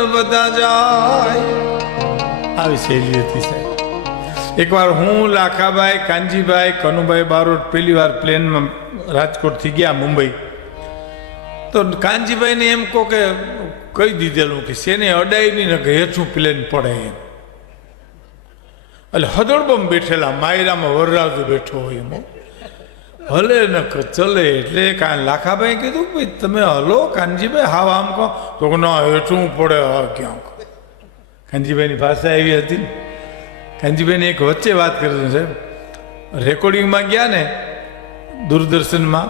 બધા જાય. આવી શૈલી હતી સાહેબ. એકવાર હું લાખાભાઈ કાનજીભાઈ, કનુભાઈ બારોટ પહેલી વાર પ્લેનમાં રાજકોટથી ગયા મુંબઈ. તો કાનજીભાઈને એમ કહો કે, કહી દીધેલું કે શેને અડાઈ નહીં કે હેઠું પ્લેન પડે એમ. એટલે હદળબમ બેઠેલા, માયરામાં વરરાજુ બેઠો હોય એમ હલે ન ચલે એટલે કાં લાખાભાઈ કીધું ભાઈ, તમે હલો, કાનજીભાઈ, હાવ આમ કહો. તો ના હેઠું પડે, હા ક્યાંક કાનજીભાઈની ભાષા એવી હતી કાનજીભાઈને એક વચ્ચે વાત કરી છે રેકોર્ડિંગમાં ગયા ને, દૂરદર્શનમાં,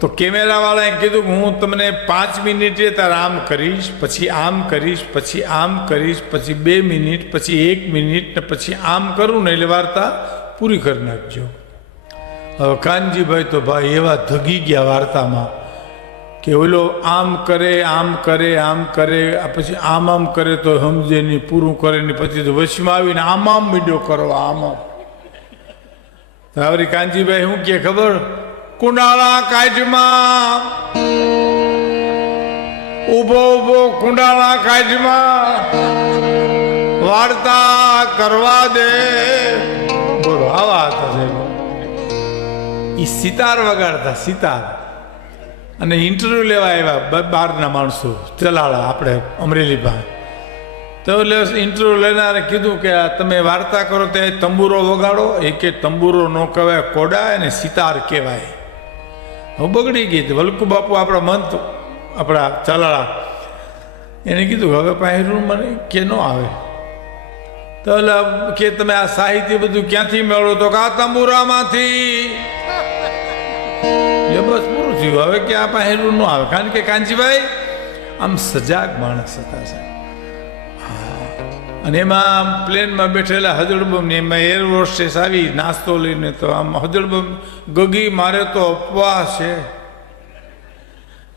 તો કેમેરાવાળાએ કીધું કે હું તમને પાંચ મિનિટે તાર આમ કરીશ, પછી આમ કરીશ, પછી આમ કરીશ, પછી બે મિનિટ, પછી એક મિનિટ ને પછી આમ કરું ને એટલે વાર્તા પૂરી કરી નાખજો. હવે કાનજીભાઈ તો ભાઈ એવા ધગી ગયા વાર્તામાં કે ઓલો આમ કરે આમ કરે આમ કરે પછી આમ આમ કરે તો સમજે નહીં, પૂરું કરે નહીં. પછી તો વશમાં આવીને આમ આમ મીડ્યો કરવા આમ આમ. આવરી કાનજીભાઈ શું કે ખબર? કુંડાળા કાજમાં ઊભો ઊભો કુંડાળા કાજમાં, વાર્તા કરવા દે. બોલો, આવા હતા સાહેબ. એ સિતાર વગાડતા, સિતાર. અને ઇન્ટરવ્યુ લેવા આવ્યા બહારના માણસો ચલાળા આપણે અમરેલી પાસે તો એટલે ઇન્ટરવ્યુ લેનારે કીધું કે તમે વાર્તા કરો તે તંબુરો વગાડો એ કે તંબુરો ન કહેવાય કોડા અને સિતાર કહેવાય. હવે બગડી ગઈ વલકુ બાપુ આપણા મંત, આપણા ચલાળા એને કીધું, હવે પહેરું મને કે ન આવે. તો એટલે કે, તમે આ સાહિત્ય બધું ક્યાંથી મેળવો? તો કે, આ તંબુરામાંથી. પૂરું હવે કે આ પહેરું ન આવે. કારણ કે કાંજીભાઈ આમ સજાગ માણસ હતા સાહેબ. અને એમાં પ્લેનમાં બેઠેલા હજળબમ ને એમાં એર હોસ્ટેસ આવી, નાસ્તો લઈને તો આમ હજળબમ, ગગી મારે તો અપવાસ છે.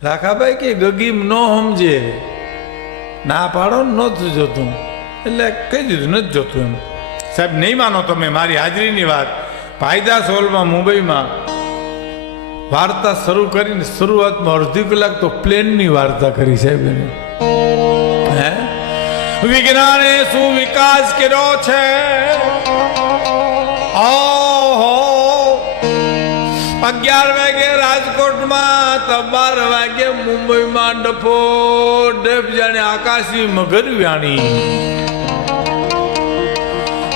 લાખાભાઈ કે ગગી ન સમજે. ના પાડો નહોતું જોતું. એટલે કહી દીધું નથી જોતું એમ. સાહેબ, નહીં માનો તમે મારી હાજરીની વાત. ફાયદા હોલમાં મુંબઈમાં વાર્તા શરૂ કરીને શરૂઆતમાં અડધી કલાક તો પ્લેનની વાર્તા કરી સાહેબ એને હે? વિજ્ઞાને શું વિકાસ કર્યો છે. ઓહો. અગિયાર વાગે રાજકોટમાં તો બાર વાગે મુંબઈમાં ડફો ડફ જાણે આકાશી મગર વ્યાણી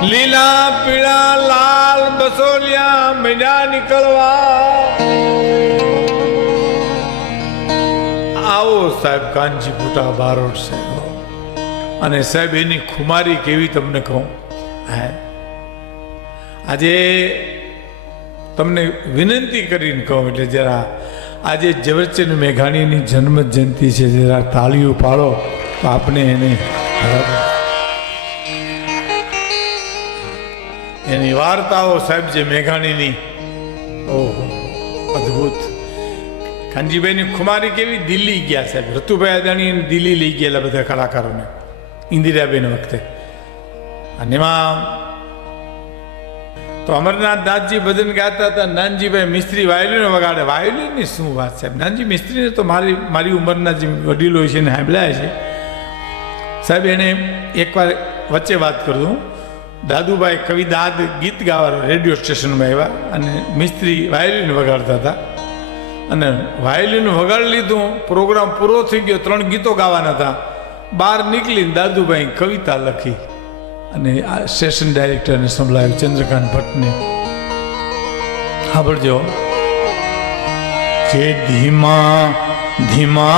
લીલા, પીળા, લાલ બસોલિયા મજા નીકળવા. આવો સાહેબ કાનજી પુટા બારોટ સાહેબ. અને સાહેબ એની ખુમારી કેવી તમને કહું? હે? આજે તમને વિનંતી કરીને કહું, એટલે જરા આજે ઝવેરચંદ મેઘાણીની જન્મ જયંતિ છે, જરા તાળીઓ પાડો તો આપણે એને એની વાર્તાઓ સાહેબ જે મેઘાણીની, ઓહો, અદ્ભુત. કાનજીભાઈની ખુમારી કેવી દિલ્હી ગયા સાહેબ. રતુભાઈ અદાણી દિલ્હી લઈ ગયેલા બધા કલાકારોને, ઇન્દિરાબેન વખતે. અને એમાં તો અમરનાથ દાસજી ભજન ગાતા હતા, નાનજીભાઈ મિસ્ત્રી વાયોલિન વગાડે. વાયોલિનની શું વાત સાહેબ? નાનજી મિસ્ત્રીને તો મારી મારી ઉંમરના જે વડીલો છે ને સાંભળ્યા છે. સાહેબ, એને એકવાર વચ્ચે વાત કરું. દાદુભાઈ કવિ દાદ ગીત ગાવા રેડિયો સ્ટેશનમાં આવ્યા અને મિસ્ત્રી વાયોલિન વગાડતા હતા. અને વાયોલિન વગાડી લીધું, પ્રોગ્રામ પૂરો થઈ ગયો, ત્રણ ગીતો ગાવાના હતા. બહાર નીકળીને દાદુભાઈ કવિતા લખી અને આ સ્ટેશન ડાયરેક્ટરને સંભળાવ્યું, ચંદ્રકાંત ભટ્ટને. સાંભળજો. કે ધીમા ધીમા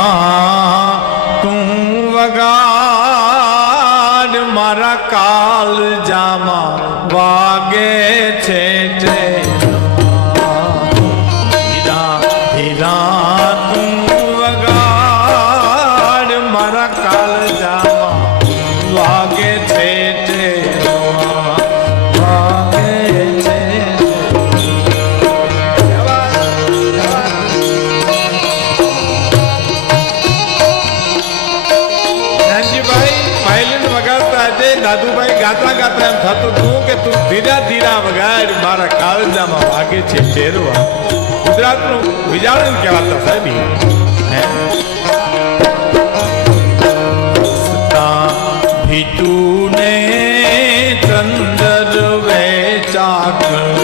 તું વગાડ મારા કાલ જામાં વાગે છે ધીરા દાદુભાઈ ગાતા ગાતા એમ થતું હતું કે તું ધીરા ધીરા વગાડ, મારા કાળજામાં વાગે છે શેરવા. ગુજરાતનું વિજારણ કહેવાતા સાહેબ હે? ભીતું ને ચંદર વેચાકણ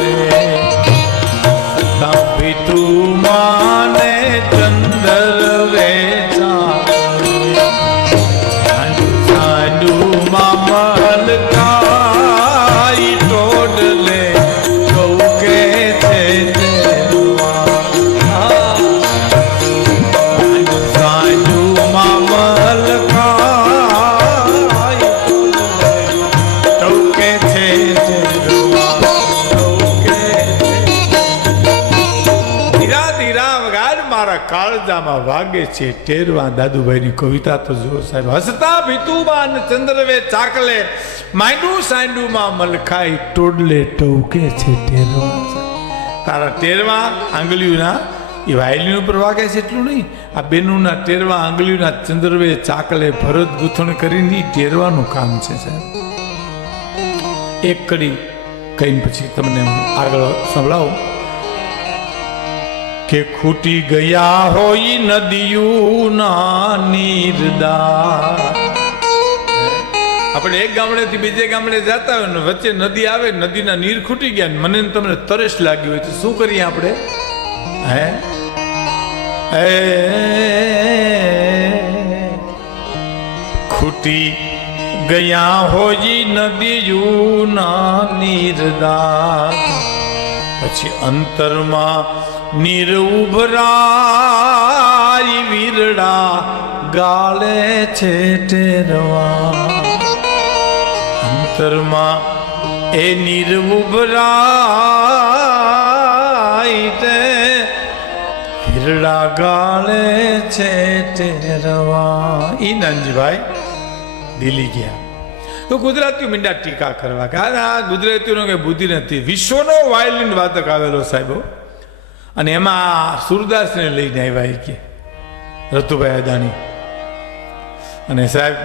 કાળજામાં વાગે છે, ટેરવા દાદુભાઈની કવિતા તો જુઓ સાહેબ. હસતા ભીતુબાન ચંદ્રવે ચાકલે, માંડું સાંડુમાં મલખાઈ ટોડલે ટોકે છે ટેરવા. તારા ટેરવા આંગળીઓના, એ વાયલીન ઉપર વાગે છે એટલું નહીં. આ બેનુના ટેરવા આંગળીઓના ચંદ્રવે ચાકલે ભરત ગૂંથણ કરીને ટેરવાનું કામ છે સાહેબ. એક કડી કહીને પછી તમને આગળ સંભળાવું. કે ખૂટી ગયા હોય નદીયુના નીરદા. આપણે એક ગામડેથી બીજે ગામડે જતા હોય ને વચ્ચે નદી આવે, નદીના નીર ખૂટી ગયા ને મને તમને તરસ લાગી હોય તો શું કરીએ આપણે? હે? ખૂટી ગયા હોજી નદીયુના નીરદા. પછી અંતરમાં નીર વિરડા ગાળે છે ટેરવા. અંતરમાં એ નીર ઉભરાય તે વીરડા ગાળે છે ટેરવા. ઈ નંજભાઈ દિલ્હી ગયા. તો ગુજરાતીઓ મીંડા ટીકા કરવા કે આ ગુજરાતીઓનો કઈ બુદ્ધિ નથી. વિશ્વનો વાયલિન વાદક આવેલો સાહેબો અને એમાં સુરદાસને લઈને આવ્યા કે, રતુભાઈ અદાણી. અને સાહેબ,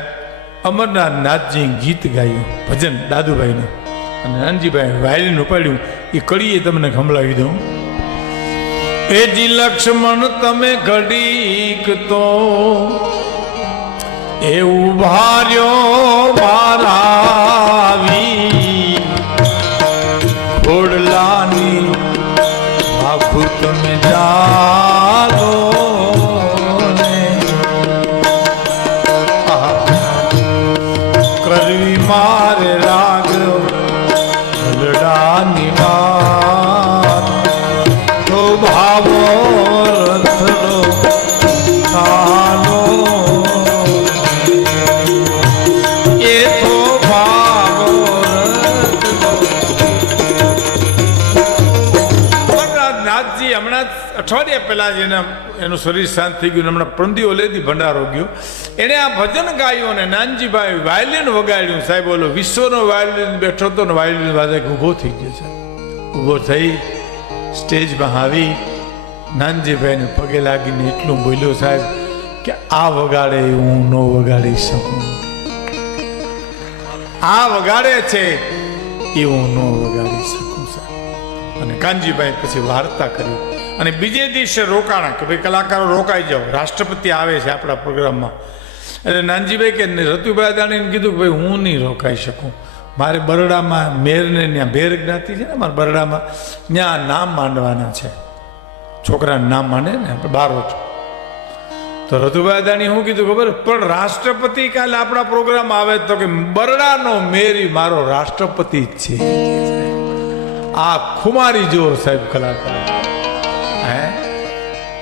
અમરનાથ નાથજી ગીત ગાયું, ભજન દાદુભાઈનું. અને નાનજીભાઈ વાયલિન ઉપાડ્યું, એ કડીએ તમને સંભળાવી દઉં. એ જી લક્ષ્મણ તમે ઘડીક તો એ ઉભાર્યો મારાવી ઘોડલાની વાત અઠવાડિયા પહેલાં જ એના એનું શરીર શાંત થઈ ગયું હમણાં પ્રંદીઓ લેદી ભંડારો ગયો. એણે આ ભજન ગાયું અને નાનજીભાઈ વાયલિન વગાડ્યું. સાહેબ બોલો વિશ્વનો વાયલિન બેઠો હતો ને, વાયલિન વાદક ઊભો થઈ ગયો છે. ઊભો થઈ સ્ટેજમાં આવી. નાનજીભાઈને પગે લાગીને એટલું બોલ્યો, સાહેબ, કે આ વગાડે હું ન વગાડી શકું. આ વગાડે છે એ હું ન વગાડી શકું, સાહેબ. અને કાનજીભાઈ પછી વાર્તા કરી. અને બીજે દિવસે રોકાણા કે ભાઈ કલાકારો રોકાઈ જાઓ. રાષ્ટ્રપતિ આવે છે આપણા પ્રોગ્રામમાં. એટલે નાનજીભાઈ કે રતુભાઈ અદાણીને કીધું કે ભાઈ હું નહીં રોકાઈ શકું. મારે બરડામાં મેરને ત્યાં ભેર જ્ઞાતિ છે ને, મારા બરડામાં ત્યાં નામ માંડવાના છે. છોકરાને નામ માંડે ને, આપણે બારોટ તો રતુભાઈ અદાણી શું કીધું ખબર? પણ રાષ્ટ્રપતિ કાલે આપણા પ્રોગ્રામ આવે તો કે બરડાનો મેરી મારો રાષ્ટ્રપતિ જ છે. આ ખુમારી જુઓ સાહેબ કલાકાર.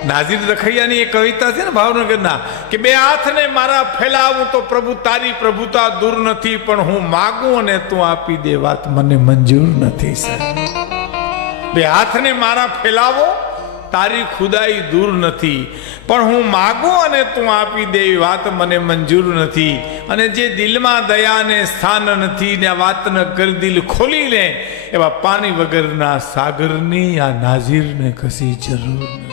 નાઝીર દખૈયાની એ કવિતા છે ને ભાવનગરના, કે બે હાથને મારા ફેલાવું તો પ્રભુ તારી પ્રભુતા દૂર નથી, પણ હું માગું અને તું આપી દે વાત, મને મંજૂર નથી, સર. બે હાથને મારા ફેલાવો, તારી ખુદાઈ દૂર નથી, પણ હું માગું અને તું આપી દે એ વાત, મને મંજૂર નથી. અને જે દિલમાં દયાને સ્થાન નથી, ને આ વાતને કરી દિલ ખોલી લે એવા પાણી વગરના સાગરની આ નાઝીરને કશી જરૂર નથી.